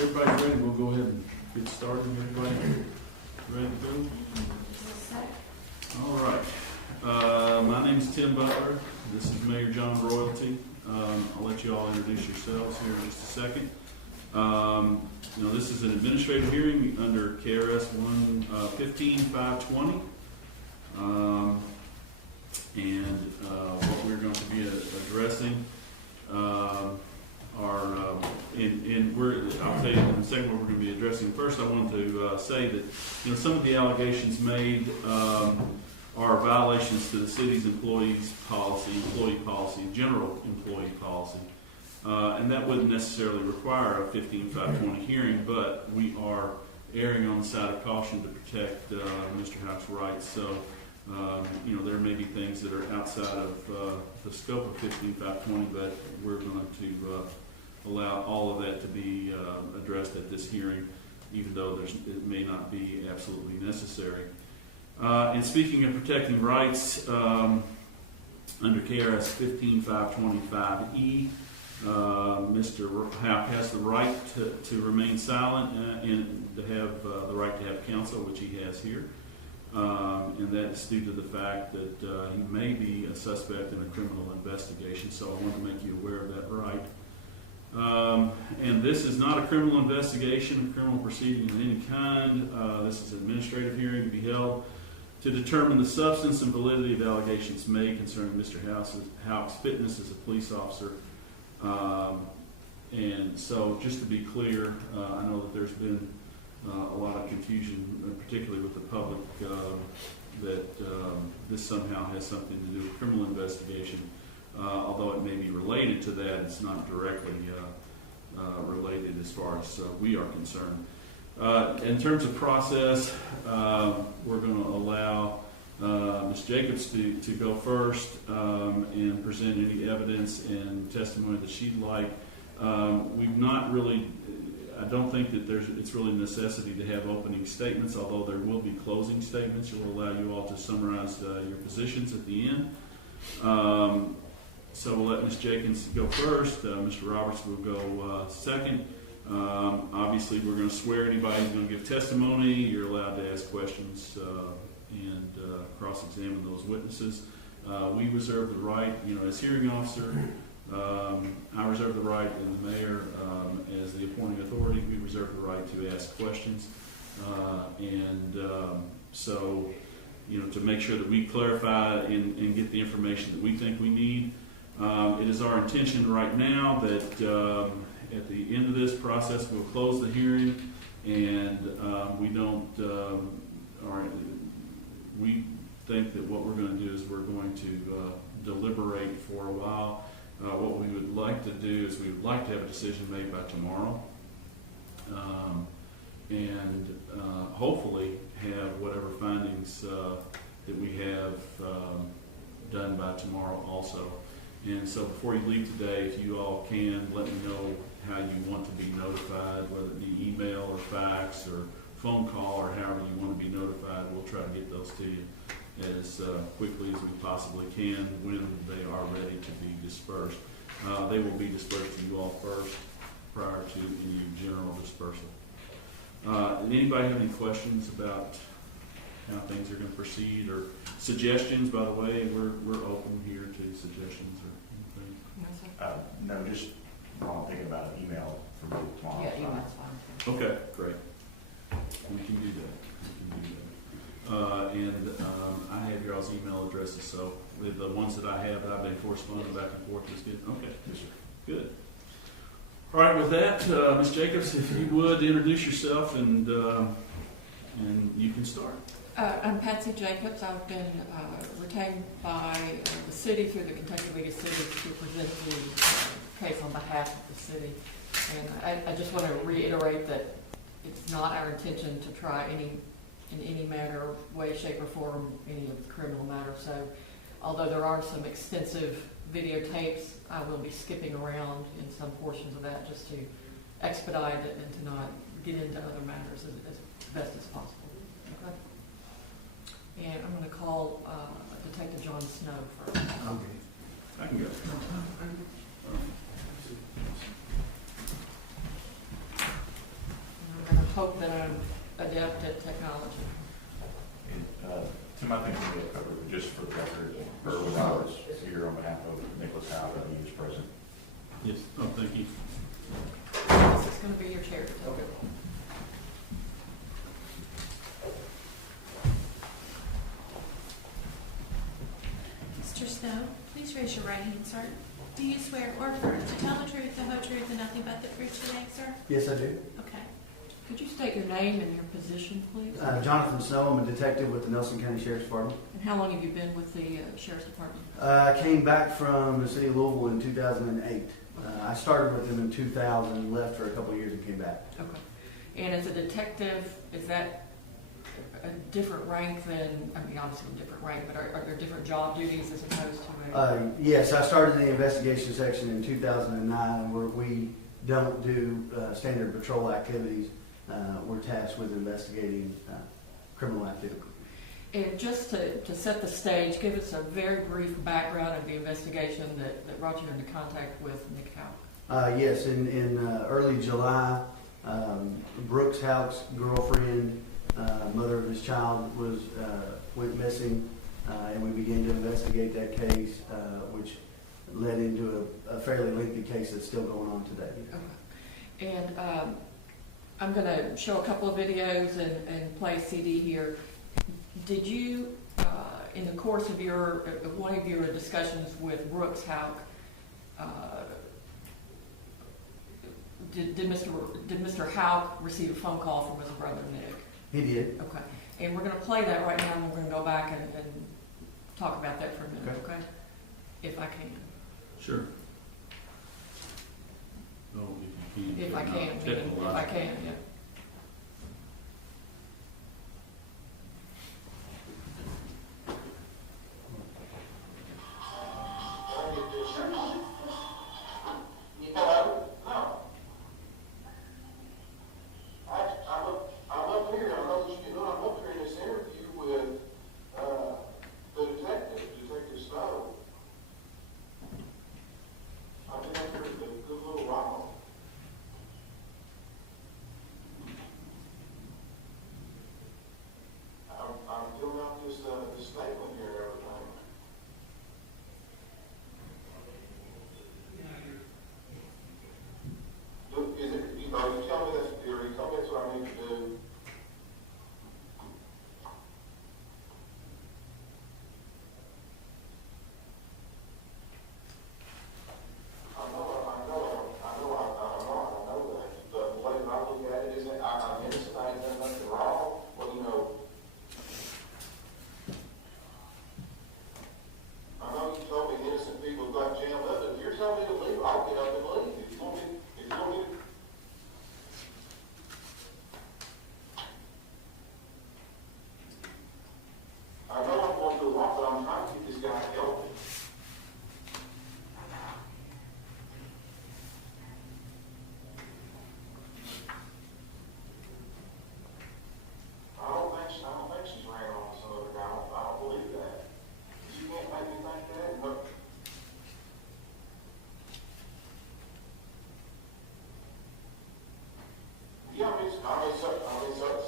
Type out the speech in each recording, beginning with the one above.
everybody's ready, we'll go ahead and get started. Everybody ready to go? All right. My name is Tim Butler. This is Mayor John Royalty. I'll let you all introduce yourselves here in just a second. This is an administrative hearing under KRS 115-520. What we're going to be addressing I'll tell you in a second what we're going to be addressing. First, I want to say that some of the allegations made are violations to the city's employee policy, general employee policy, and that wouldn't necessarily require a 15-520 hearing, but we are erring on the side of caution to protect Mr. Houck's rights. So, there may be things that are outside of the scope of 15-520, but we're going to allow all of that to be addressed at this hearing, even though it may not be absolutely necessary. And speaking of protecting rights, under KRS 15525E, Mr. Houck has the right to remain silent and to have the right to have counsel, which he has here. And that's due to the fact that he may be a suspect in a criminal investigation, so I want to make you aware of that right. And this is not a criminal investigation, a criminal proceeding of any kind. This is an administrative hearing to be held to determine the substance and validity of allegations made concerning Mr. Houck's fitness as a police officer. And so, just to be clear, I know that there's been a lot of confusion, particularly with the public, that this somehow has something to do with criminal investigation. Although it may be related to that, it's not directly related as far as we are concerned. In terms of process, we're going to allow Ms. Jacobs to go first and present any evidence and testimony that she'd like. We've not really, I don't think that it's really a necessity to have opening statements, although there will be closing statements. It will allow you all to summarize your positions at the end. So we'll let Ms. Jenkins go first. Mr. Roberts will go second. Obviously, we're going to swear anybody who's going to give testimony. You're allowed to ask questions and cross-examine those witnesses. We reserve the right, as hearing officer, I reserve the right, and the mayor, as the appointing authority, we reserve the right to ask questions. So, to make sure that we clarify and get the information that we think we need. It is our intention right now that at the end of this process, we'll close the hearing, and we think that what we're going to do is we're going to deliberate for a while. What we would like to do is we would like to have a decision made by tomorrow, and hopefully have whatever findings that we have done by tomorrow also. And so before you leave today, if you all can, let me know how you want to be notified, whether it be email or fax or phone call or however you want to be notified. We'll try to get those to you as quickly as we possibly can when they are ready to be dispersed. They will be dispersed to you all first prior to any general dispersal. Anybody have any questions about how things are going to proceed or suggestions? By the way, we're open here to suggestions or anything. No, just while I'm thinking about an email from you tomorrow. Yeah, email's fine. Okay, great. We can do that. I have your all's email addresses, so the ones that I have that I've been corresponding back and forth is good. Okay, Yes, sir. good. All right, with that, Ms. Jacobs, if you would introduce yourself and you can start. I'm Patsy Jacobs. I've been retained by the city through the Kentucky League of Cities to present the case on behalf of the city. And I just want to reiterate that it's not our intention to try in any manner, way, shape, or form any of the criminal matter. So although there are some extensive videotapes, I will be skipping around in some portions of that just to expedite it and to not get into other matters as best as possible. Okay? And I'm going to call Detective John Snow first. Okay. I can go. hope that I'm adept at technology. Tim, I think we have covered, just for the record, Irwin Roberts here on behalf of Nicholas Houck, he is present. Yes, oh, thank you. This is going to be your chair. Okay. Mr. Snow, please raise your right hand, sir. Do you swear or affirm to tell the truth, the whole truth, and nothing but the truth today, sir? Yes, I do. Okay. Could you state your name and your position, please? Jonathan Snow, I'm a detective with the Nelson County Sheriff's Department. And how long have you been with the Sheriff's Department? I came back from the city of Louisville in 2008. I started with them in 2000, left for a couple of years and came back. Okay. And as a detective, is that a different rank than, I mean, obviously a different rank, but are there different job duties as opposed to a? Yes, I started in the investigation section in 2009 where we don't do standard patrol activities. We're tasked with investigating criminal activity. And just to set the stage, give us a very brief background of the investigation that brought you into contact with Nick Houck. Yes, in early July, Brooks Houck's girlfriend, mother of his child, went missing, and we began to investigate that case, which led into a fairly lengthy case that's still going on today. Okay. And I'm going to show a couple of videos and play a CD here. Did you, in the course of one of your discussions with Brooks Houck, did Mr. Houck receive a phone call from his brother Nick? He did. Okay. And we're going to play that right now, and we're going to go back and talk about that for a minute, okay? If I can. Sure. Oh, if you can. If I can, meaning if I can, yeah.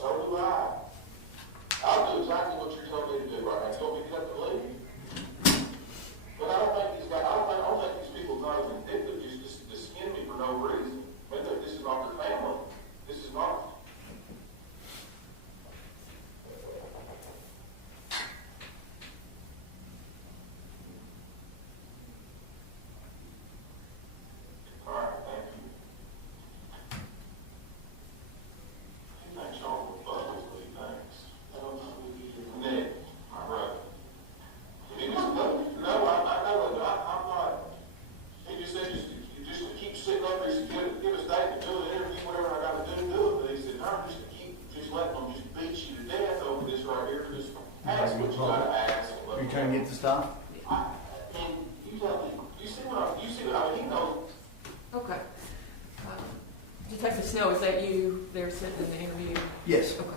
So do I. I'll do exactly what you're telling me to do right now. You told me to cut the leave. But I don't think these people are not as vindictive just to skin me for no reason. This is not their family. This is not. All right, thank you. Thanks, y'all, for buzzing, thanks. Nick, my brother. He just, no, I know, I'm not, he just said, just to keep sitting up there, he said, give us that to do an interview, whatever I gotta do it. But he said, no, just let them just beat you to death over this right here, just ask what you gotta ask. Are you trying to get to stop? And you tell me, you see what I mean, he knows. Okay. Detective Snow, is that you there sitting in the interview? Yes. Okay.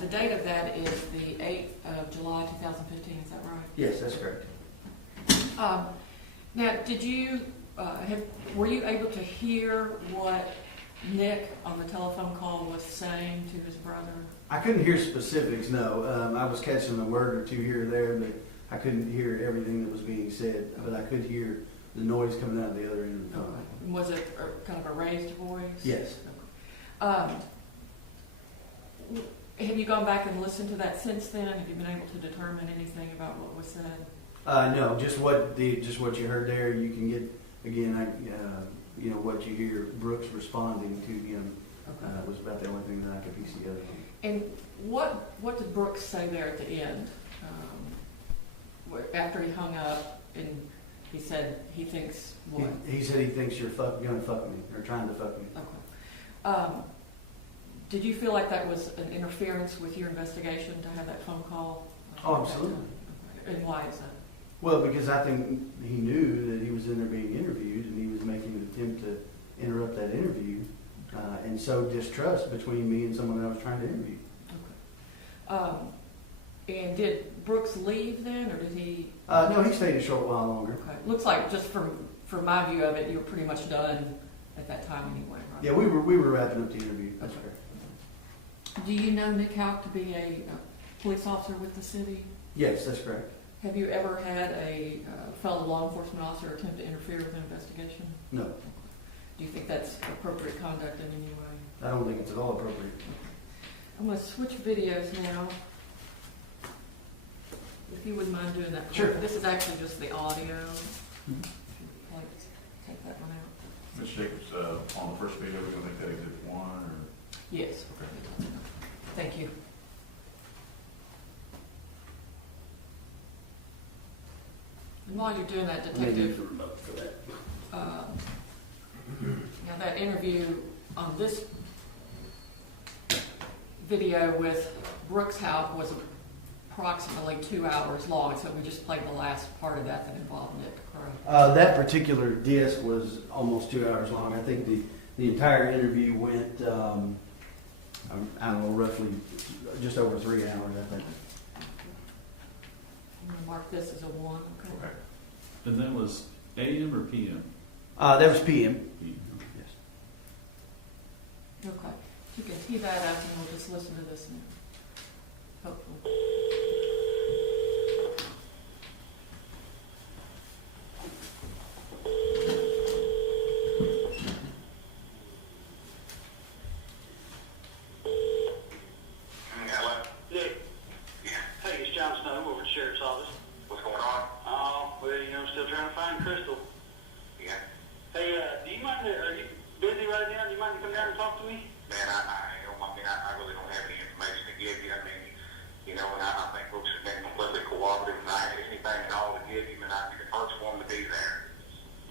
The date of that is the 8th of July, 2015, is that right? Yes, that's correct. Now, did you, were you able to hear what Nick on the telephone call was saying to his brother? I couldn't hear specifics, no. I was catching a word or two here or there, but I couldn't hear everything that was being said. But I could hear the noise coming out the other end of the phone. Was it kind of a raised voice? Yes. Have you gone back and listened to that since then? Have you been able to determine anything about what was said? No, just what you heard there. You can get again. What you hear Brooks responding to him was about the only thing that I could piece together. And what did Brooks say there at the end? After he hung up and he said he thinks what? He said he thinks you're gonna fuck me or trying to fuck me. Okay. Did you feel like that was an interference with your investigation to have that phone call? Oh, absolutely. And why is that? Well, because I think he knew that he was in there being interviewed, and he was making an attempt to interrupt that interview, and sow distrust between me and someone that I was trying to interview. Okay. And did Brooks leave then, or did he? No, he stayed a short while longer. Okay. Looks like just from my view of it, you were pretty much done at that time anyway, right? Yeah, we were wrapping up the interview. That's Okay. fair. Do you know Nick Houck to be a police officer with the city? Yes, that's correct. Have you ever had a fellow law enforcement officer attempt to interfere with an investigation? No, Do you think that's appropriate conduct in any way? I don't think it's at all appropriate. I'm going to switch videos now. If you wouldn't mind doing that. Sure. This is actually just the audio. Mhm. Let's take that one out. Ms. Jacobs, on the first video, we're gonna make that exhibit one, or? Yes. Thank you. And while you're doing that, Detective, now that interview on this video with Brooks Houck was approximately 2 hours long, so we just played the last part of that involved Nick, correct? That particular disc was almost 2 hours long. I think the entire interview went, I don't know, roughly just over 3 hours, I think. I'm going to mark this as a 1, okay? Okay. And that was AM or PM? That was PM. PM. Yes. Okay. You can key that out and we'll just listen to this now. Hopefully. Hello? Nick, Yeah. hey, it's John Snow over at the Sheriff's Office. What's going on? Oh, well, still trying to find Crystal. Yeah. Hey, do you mind, are you busy right now? Do you mind to come down and talk to me? Man, I really don't have any information to give you. I mean, and I think folks have been completely cooperative, and I have anything at all to give you, and I'd be the first one to be there.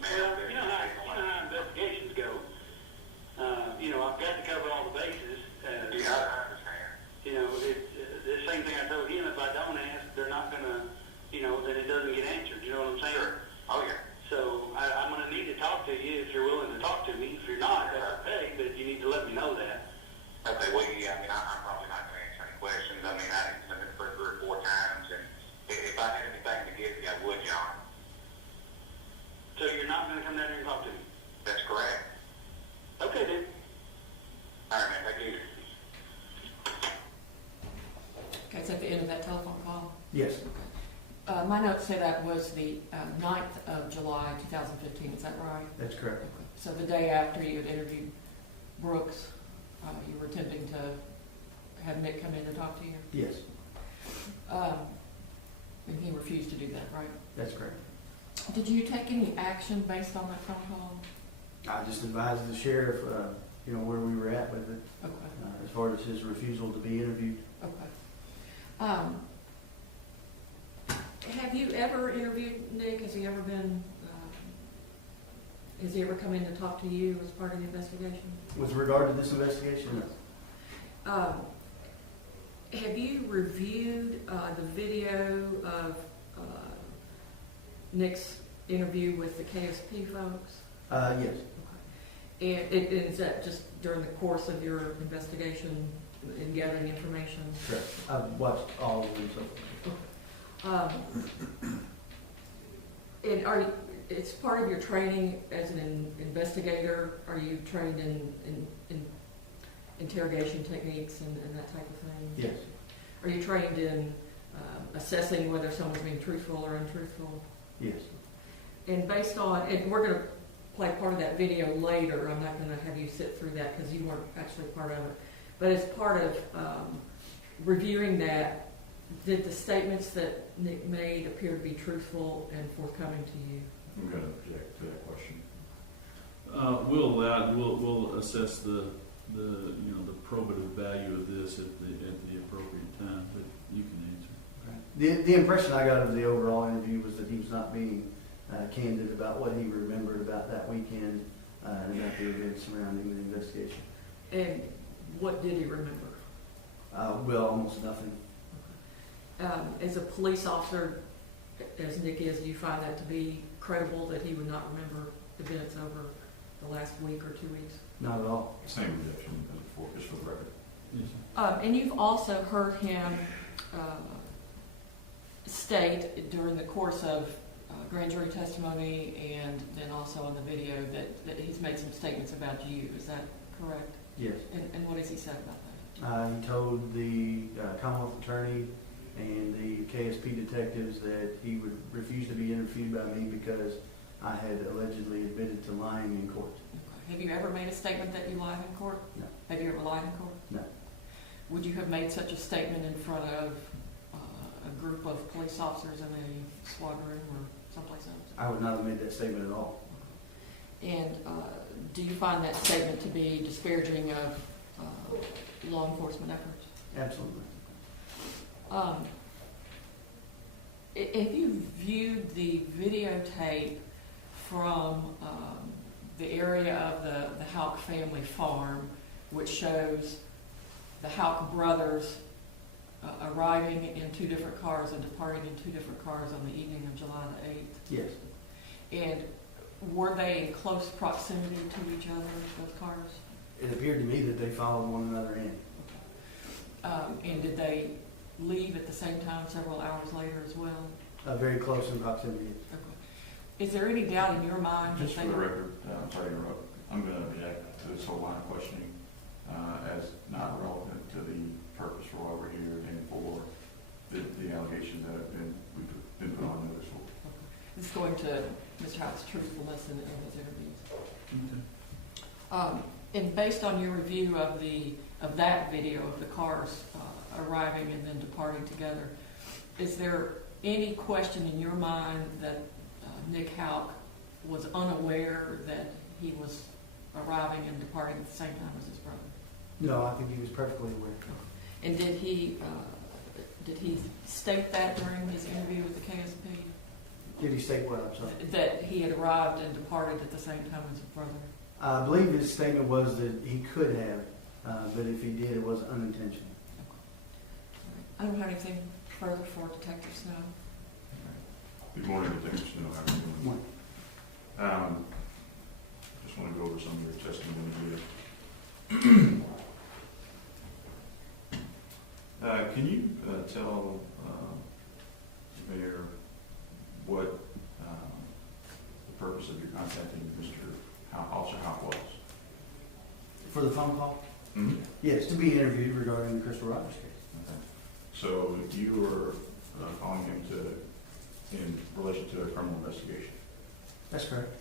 Man, Well, you know how investigations go. I've got to cover all the bases. Yeah, I understand. It's the same thing I told him. If I don't ask, they're not gonna, then it doesn't get answered. You know what I'm saying? Sure. Oh, yeah. So I'm gonna need to talk to you if you're willing to talk to me. If you're not, that's okay. But you need to let me know that. Okay, well, yeah, I'm probably not going to answer any questions. I mean, I didn't send it for 3 or 4 times, and if I had anything to give you, I would, John. So you're not gonna come down here and talk to me? That's correct. Okay, then. All right, man, thank you. Okay, it's at the end of that telephone call. Yes. My notes say that was the 9th of July, 2015. Is that right? That's correct. Okay. So the day after you had interviewed Brooks, you were attempting to have Nick come in to talk to you? Yes, And he refused to do that, right? that's correct. Did you take any action based on that phone call? I just advised the sheriff, where we were at with it, Okay. as far as his refusal to be interviewed. Okay. Have you ever interviewed Nick? Has he ever come in to talk to you as part of the investigation? With regard to this investigation, no. Have you reviewed the video of Nick's interview with the KSP folks? Yes. And is that just during the course of your investigation and gathering information? Correct. I've watched all of them, so. And it's part of your training as an investigator. Are you trained in interrogation techniques and that type of thing? Yes. Are you trained in assessing whether someone's being truthful or untruthful? Yes. And based on, and we're going to play part of that video later. I'm not going to have you sit through that because you weren't actually part of it. But as part of reviewing that, did the statements that Nick made appear to be truthful and forthcoming to you? I'm going to object to that question. We'll assess the probative value of this at the appropriate time, but you can answer. The impression I got of the overall interview was that he was not being candid about what he remembered about that weekend and about the events surrounding the investigation. And what did he remember? Well, almost nothing. As a police officer, as Nick is, do you find that to be credible that he would not remember events over the last week or 2 weeks? Not at all. Same objection as before, just for the record. Yes. And you've also heard him state during the course of grand jury testimony and then also on the video that he's made some statements about you. Is that correct? Yes. And what has he said about that? He told the Commonwealth Attorney and the KSP detectives that he would refuse to be interviewed by me because I had allegedly admitted to lying in court. Okay. Have you ever made a statement that you lied in court? No. Have you ever lied in court? No. Would you have made such a statement in front of a group of police officers in a squad room or someplace else? I would not have made that statement at all. And do you find that statement to be disparaging of law enforcement efforts? Absolutely. Have you viewed the videotape from the area of the Houck family farm, which shows the Houck brothers arriving in 2 different cars and departing in 2 different cars on the evening of July the 8th? Yes. And were they in close proximity to each other, those cars? It appeared to me that they followed one another in. And did they leave at the same time several hours later as well? Very close in proximity. Okay. Is there any doubt in your mind Just that for they the record, I'm sorry to interrupt. I'm going to object to this whole line of questioning as not relevant to the purpose for why we're here and for the allegations that we've been put on notice for. It's going to Mr. Houck's truthfulness in his interviews? Okay. And based on your review of that video of the cars arriving and then departing together, is there any question in your mind that Nick Houck was unaware that he was arriving and departing at the same time as his brother? No, I think he was perfectly aware. And did he state that during his interview with the KSP? Did he state what? I'm sorry. That he had arrived and departed at the same time as his brother? I believe his statement was that he could have, but if he did, it was unintentional. I don't have anything further for Detective Snow. Good morning, Detective Snow. How are you doing? Morning. Just want to go over some of your testimony here. Can you tell Mayor what the purpose of your contacting Officer Houck was? For the phone call? Mm-hmm. Yes, to be interviewed regarding the Crystal Rogers case. Okay. So you were calling him in relation to a criminal investigation? That's correct.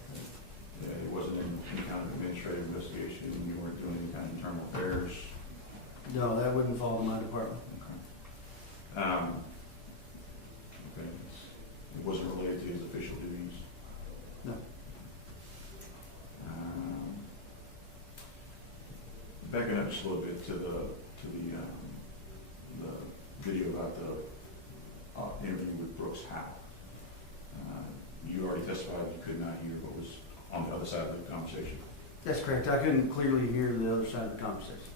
It wasn't any kind of administrative investigation, you weren't doing any kind of internal affairs? No, that wouldn't fall in my department. Okay. Okay. It wasn't related to his official duties? No. Backing up just a little bit to the video about the interview with Brooks Houck. You already testified you could not hear what was on the other side of the conversation. That's correct. I couldn't clearly hear the other side of the conversation.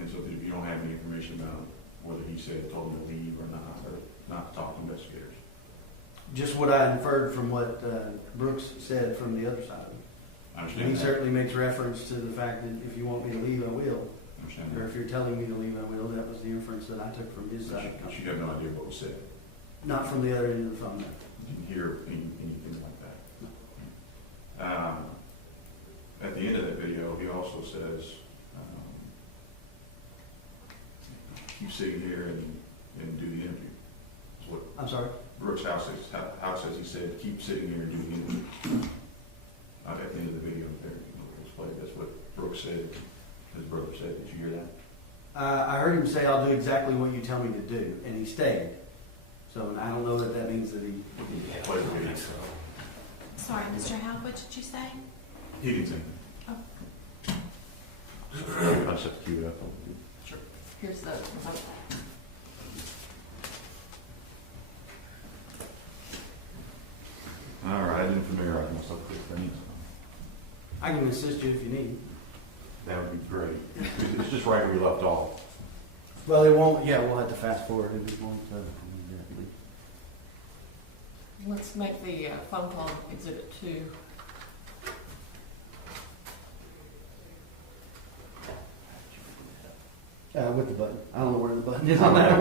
And so if you don't have any information about whether he told him to leave or not to talk to investigators? Just what I inferred from what Brooks said from the other side of it. I And understand he that. certainly makes reference to the fact that if you want me to leave, I will. I understand Or that. if you're telling me to leave, I will. That was the inference that I took from his side of the But you conversation. have no idea what was said. Not from the other end of the phone, no. You didn't hear anything like that. No. At the end of that video, he also says, keep sitting here and do the interview. That's what I'm sorry? Brooks House says, he said, keep sitting here and do the interview. At the end of the video there, that's what Brooks said, his brother said. Did you hear that? I heard him say, I'll do exactly what you tell me to do, and he stayed. So I don't know that that means that he. Played the video. Sorry, Mr. Houck, what did you say? He didn't say. Oh. I just have to cue it up. Sure. Here's the, All right, I didn't familiarize myself with things. I can assist you if you need. That would be great. It's just right where we left off. Well, it won't, yeah, we'll have to fast forward if it won't. Exactly. let's make the phone call exhibit 2. With the button. I don't know where the button is on that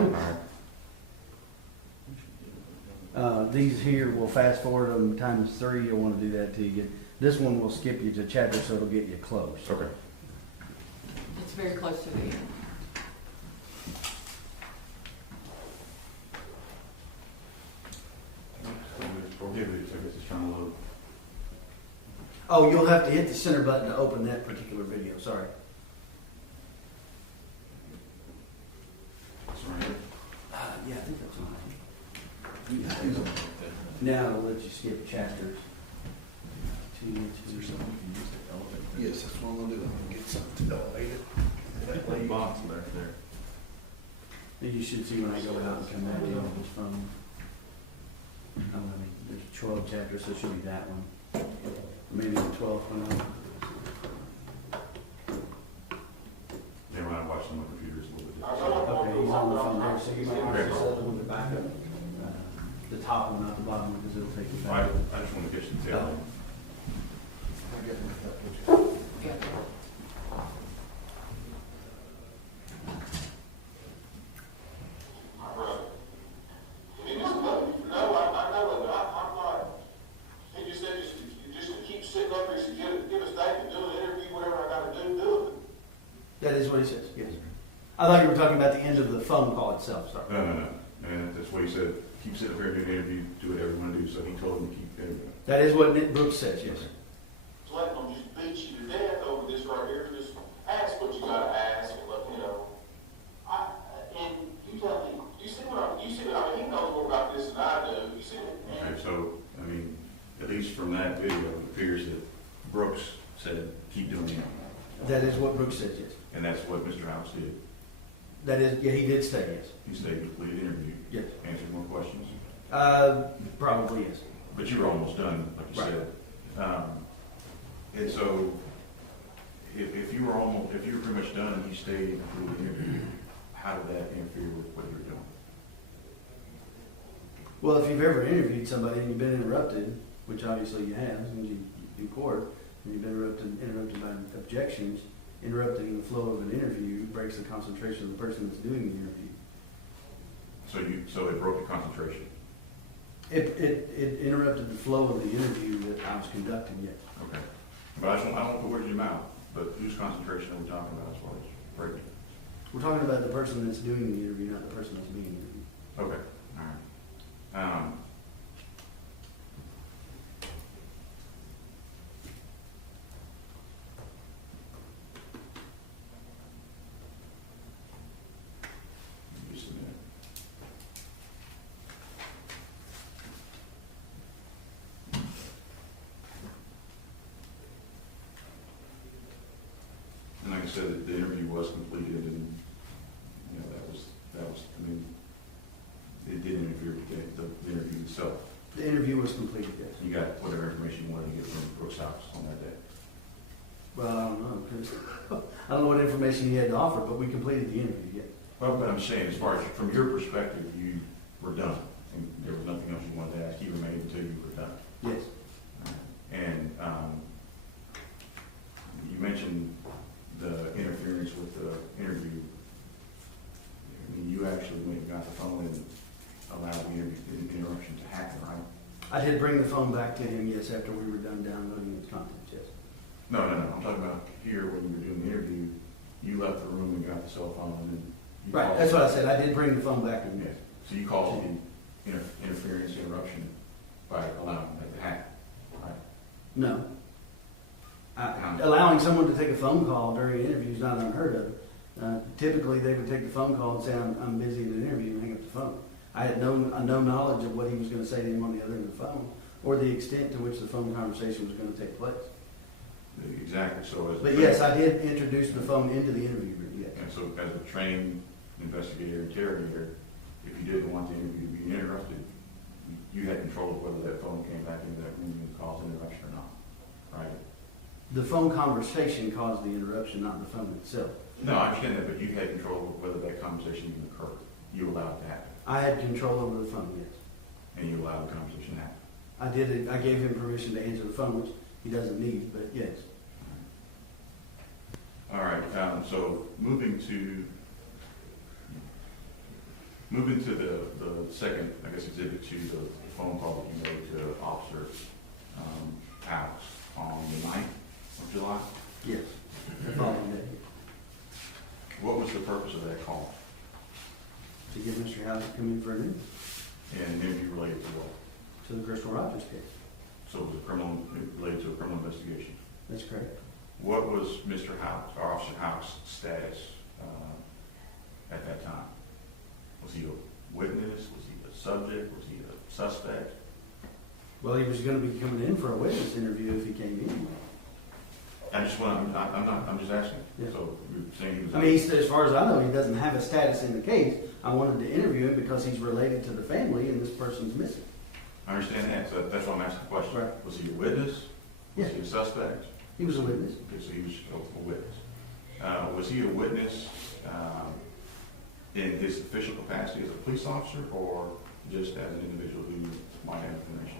one. These here, we'll fast forward them times 3. You'll want to do that till you get. This one will skip you to chapter, so it'll get you close. Okay. It's very close to the end. Prohibited, so I guess it's trying to load. Oh, you'll have to hit the center button to open that particular video. Sorry. Sorry. Yeah, I think that's mine. Now it'll let you skip chapters. Yes, that's what I'm gonna do. I'm gonna get something to elevate it. That way, Box back there. And you should see when I go out and come back in on this phone. There's 12 chapters, so it should be that one. Maybe the 12th one. They were not watching the computers a little bit. Okay, he's on the phone there, so you might want to set the one to back up. The top one, not the bottom one, because it'll take you I back. just want to get you the tail. I'll get with that, would you? Yeah. My brother. He just, no, I know it, I'm not, he just said, just to keep sitting up here, he said, give us that and do an interview, whatever I gotta do it. That is what he says, yes. I thought you were talking about the end of the phone call itself, sorry. No. And that's what he said. Keep sitting up here doing the interview, do whatever you want to do. So he told him to keep interviewing. That is what Brooks says, yes. So let them just beat you to death over this right here, just ask what you gotta ask, and let, and you tell me, you see what I mean, he knows more about this than I do, you see it? Okay, so, I mean, at least from that video, it appears that Brooks said, keep doing it. That is what Brooks says, yes. And that's what Mr. Houck did. That is, yeah, he did say yes. He stayed, completed the interview, Yes. answered more questions. Probably yes. But you were almost done, like you Right. said. And so, if you were pretty much done and you stayed and completed the interview, how did that interfere with what you were doing? Well, if you've ever interviewed somebody and you've been interrupted, which obviously you have, since you in court, and you've been interrupted by objections, interrupting the flow of an interview breaks the concentration of the person that's doing the interview. So it broke the concentration. It interrupted the flow of the interview that I was conducting, yes. Okay. But I don't put words in your mouth, but whose concentration are we talking about as far as breaking? We're talking about the person that's doing the interview, not the person that's being interviewed. Okay, all right. Just a minute. And like I said, the interview was completed, and that was. I mean, it did interfere with the interview itself. The interview was completed, yes. You got whatever information you wanted to get from Brooks House on that day. Well, I don't know, 'cause I don't know what information he had to offer, but we completed the interview, yes. Well, but I'm saying, as far as from your perspective, you were done, and there was nothing else you wanted to ask, even maybe until you were done. Yes. And you mentioned the interference with the interview. I mean, you actually went and got the phone and allowed the interruption to happen, right? I did bring the phone back to him, yes, after we were done downloading his content, yes. No, I'm talking about here when you were doing the interview, you left the room and got the cell phone and then you Right, called. that's what I said, I did bring the phone back to him, Yes, yes. so you called the interference, interruption by allowing that to happen, right? No. Allowing someone to take a phone call during an interview is not unheard of. Typically, they would take the phone call and say, I'm busy in an interview, and hang up the phone. I had no knowledge of what he was going to say to him on the other end of the phone, or the extent to which the phone conversation was going to take place. Exactly, so as. But yes, I did introduce the phone into the interview room, yes. And so as a trained investigator, interrogator, if you didn't want the interview to be interrupted, you had control of whether that phone came back into that room and caused an interruption or not, right? The phone conversation caused the interruption, not the phone itself. No, I understand that, but you had control of whether that conversation even occurred. You allowed it to happen, I had control over the phone, yes. and you allowed the conversation to happen. I did it, I gave him permission to answer the phone, which he doesn't need, but yes. All right, so moving to the second, I guess, exhibit to the phone call that you made to Officer Houck on the 9th of July. Yes, the following day. What was the purpose of that call? To get Mr. Houck to come in for an interview, And an interview related to what? to the Crystal Rogers case. So it was related to a criminal investigation. That's correct. What was Mr. Houck, or Officer Houck's status at that time? Was he a witness? Was he a subject? Was he a suspect? Well, he was gonna be coming in for a witness interview if he came in. I'm just asking. Yeah. So you're saying he was. I mean, as far as I know, he doesn't have a status in the case. I wanted to interview him because he's related to the family and this person's missing. I understand that, so that's why I'm asking the question. Right. Was he a witness? Was Yeah. he a suspect? He was a witness. Okay, so he was a witness. Was he a witness in his official capacity as a police officer or just as an individual who might have information?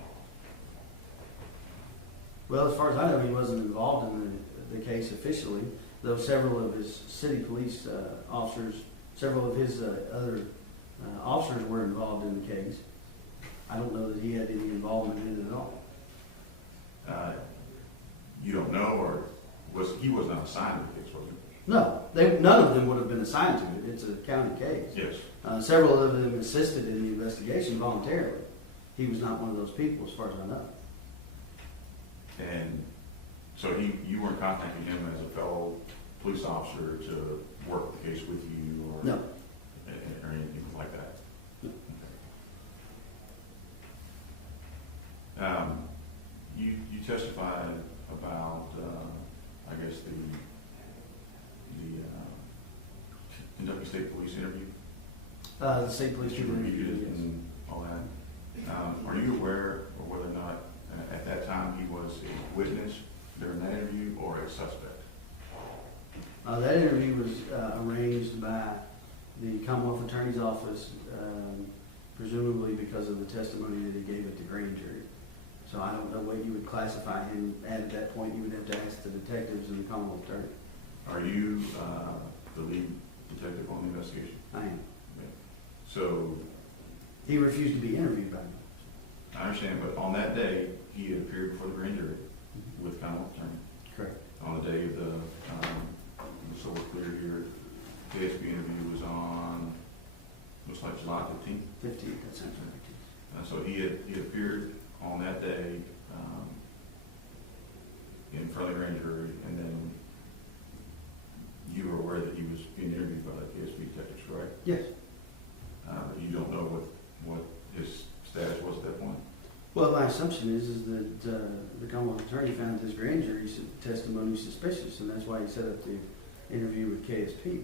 Well, as far as I know, he wasn't involved in the case officially, though several of his city police officers, several of his other officers were involved in the case. I don't know that he had any involvement in it at all. You don't know, or he was not assigned to the case, was he? No, none of them would have been assigned to it. It's a county case. Yes. Several of them assisted in the investigation voluntarily. He was not one of those people, as far as I know. And so you weren't contacting him as a fellow police officer to work the case with you or? No. Or anything like that? No. You testified about, I guess, the Kentucky State Police interview? The state police You chief reviewed it interviewed, yes. and all that. Are you aware of whether or not at that time he was a witness during that interview or a suspect? That interview was arranged by the Commonwealth Attorney's Office, presumably because of the testimony that he gave at the grand jury. So I don't know what you would classify him at that point. You would have to ask the detectives and the Commonwealth Attorney. Are you the lead detective on the investigation? I am. So He refused to be interviewed by me. I understand, but on that day, he had appeared before the grand jury with Commonwealth Attorney. Correct. On the day of the, so we're clear here, the KSB interview was on, looks like July 15th. 15th, that sounds right. So he had appeared on that day in front of the grand jury, and then you were aware that he was being interviewed by the KSB detectives, correct? Yes. But you don't know what his status was at that point? Well, my assumption is that the Commonwealth Attorney found his grand jury testimony suspicious, and that's why he set up the interview with KSP.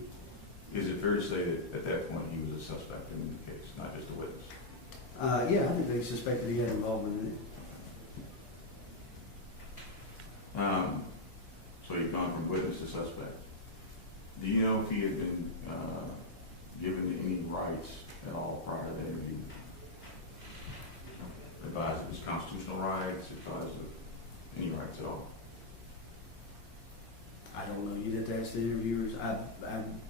Is it fair to say that at that point he was a suspect in the case, not just a witness? Yeah, I think they suspected he had involvement in it. So you've gone from witness to suspect. Do you know if he had been given any rights at all prior to the interview? Advised of his constitutional rights, advised of any rights at all? I don't know. You'd have to ask the interviewers. I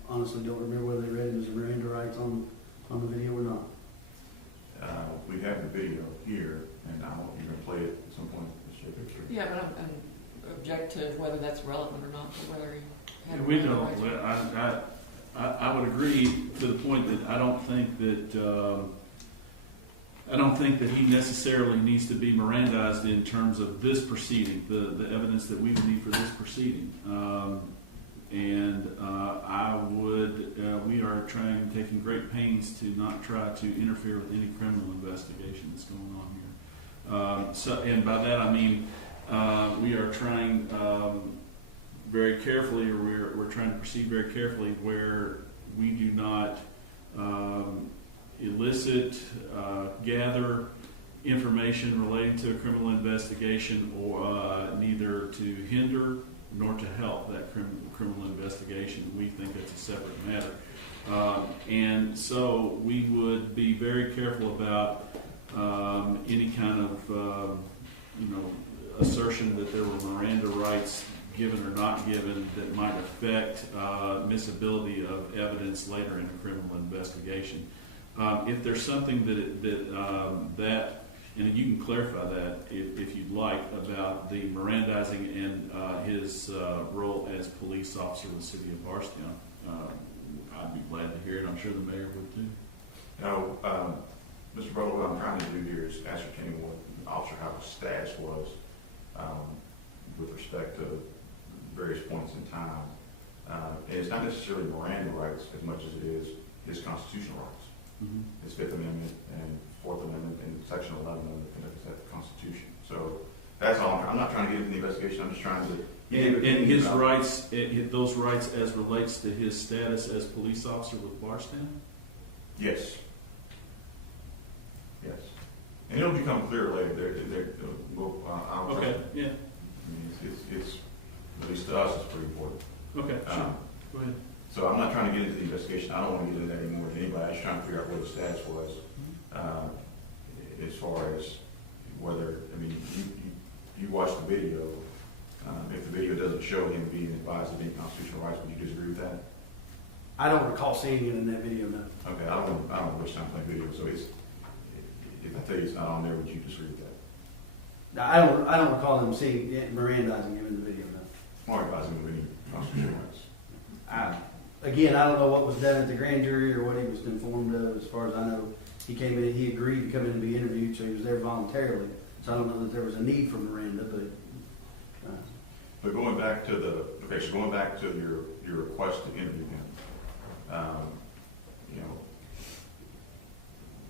honestly don't remember whether they read his Miranda rights on the video or not. We have the video here, and I don't play it at some point, Ms. Jacobs? or- Yeah, but I'm object to whether that's relevant or not, to whether he had. We Miranda don't, rights. I would agree to the point that I don't think that he necessarily needs to be Mirandized in terms of this proceeding, the evidence that we would need for this proceeding. We are taking great pains to not try to interfere with any criminal investigation that's going on here. And by that I mean, we are trying very carefully, or we're trying to proceed very carefully where we do not elicit, gather information relating to a criminal investigation, or neither to hinder nor to help that criminal investigation. We think that's a separate matter. And so we would be very careful about any kind of assertion that there were Miranda rights given or not given that might affect admissibility of evidence later in a criminal investigation. If there's something that and you can clarify that if you'd like, about the Mirandizing and his role as police officer in the city of Bardstown, I'd be glad to hear it. I'm sure the mayor would too. No, Mr. Butler, what I'm trying to do here is ascertain what Officer Houck's status was with respect to various points in time. And it's not necessarily Miranda rights as much as it is his constitutional rights. Mm-hmm. His Fifth Amendment and Fourth Amendment and Section 11 of the Constitution. So that's all. I'm not trying to get into the investigation. I'm just trying to. And his rights, those rights as relates to his status as police officer with Bardstown? Yes. Yes. And it'll become clear later. Okay, yeah. I mean, it's at least to us, it's pretty important. Okay, sure. Go ahead. So I'm not trying to get into the investigation. I don't want to get into that anymore than anybody. I was just trying to figure out what the status was as far as whether, I mean, you watched the video. If the video doesn't show him being advised of any constitutional rights, would you disagree with that? I don't recall seeing it in that video, no. Okay, I don't want to waste time playing video. So if I tell you it's not on there, would you disagree with that? No, I don't recall him seeing Mirandizing him in the video, no. Or advising of any constitutional rights? Again, I don't know what was done at the grand jury or what he was informed of. As far as I know, he came in, he agreed to come in and be interviewed, so he was there voluntarily. So I don't know that there was a need for Miranda, but. But going back to your request to interview him,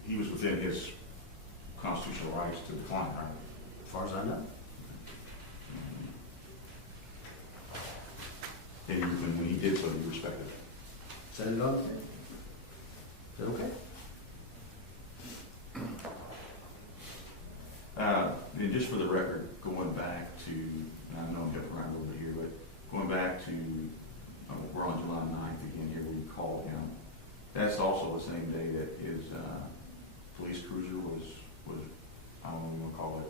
he was within his constitutional rights to decline, right? As far as I know. And when he did so, you respected it. Send it on. Is that okay? And just for the record, going back to, and I know I'm jumping around over here, but going back to, we're on July 9th again here, we called him. That's also the same day that his police cruiser was, I don't know what you want to call it,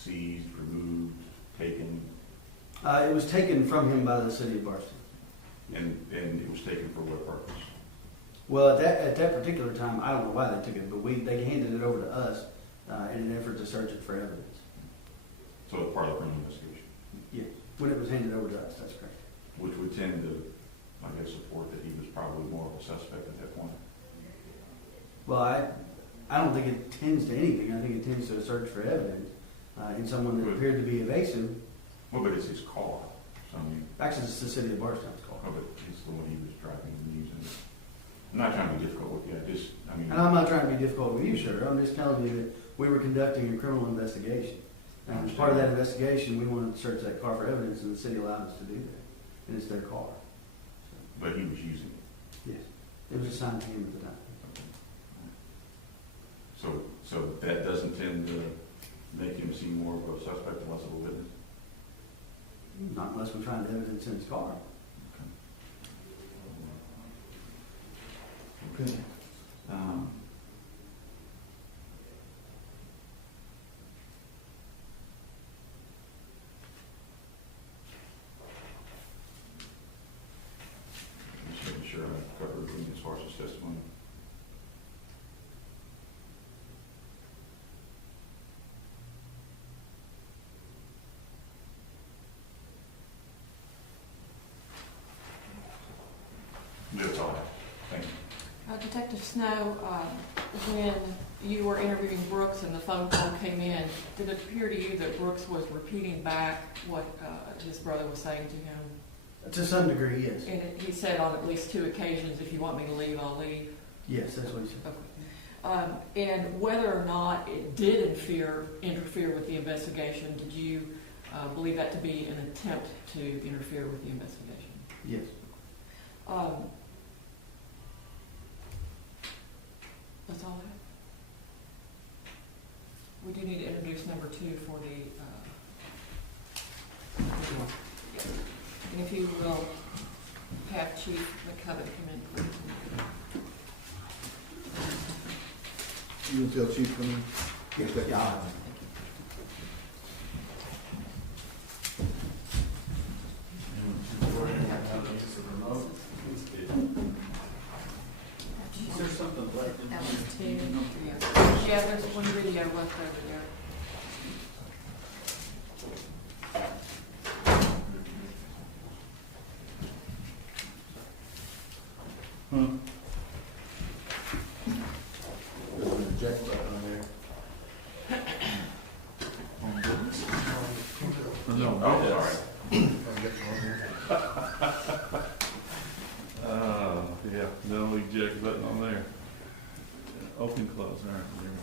seized, removed, taken. It was taken from him by the city of Bardstown. And it was taken for what purpose? Well, at that particular time, I don't know why they took it, but they handed it over to us in an effort to search it for evidence. So it's part of the criminal investigation? Yes, when it was handed over to us, that's correct. Which would tend to, I guess, support that he was probably more of a suspect at that point. Well, I don't think it tends to anything. I think it tends to a search for evidence in someone that appeared to be evasive. Well, but it's his car. So I mean, Actually, it's the city of Bardstown's car. oh, but it's the one he was driving and using. I'm not trying to be difficult with you. And I'm not trying to be difficult with you, sir. I'm just telling you that we were conducting a criminal investigation. And as part of that investigation, we wanted to search that car for evidence, and the city allowed us to do that. And it's their car. But he was using it. Yes. It was assigned to him at the time. So that doesn't tend to make him seem more of a suspect and less of a witness? Not unless we find evidence in his car. Okay. Just making sure I cover everything as far as his testimony. That's all I have. Thank you. Detective Snow, when you were interviewing Brooks and the phone call came in, did it appear to you that Brooks was repeating back what his brother was saying to him? To some degree, yes. And he said on at least 2 occasions, if you want me to leave, I'll leave. Yes, that's what he said. Okay. And whether or not it did interfere with the investigation, did you believe that to be an attempt to interfere with the investigation? Yes. That's all I have. We do need to introduce number 2 for the, and if you will have Chief McCubbin come in, please. You can tell Chief come in? Yes, yeah. Is there something like That was 2. Yeah, there's one video left over there. There's an eject button on there. No, Oh, sorry. I'll get one here. yeah, no eject button on there. Open, close, all right, there we go.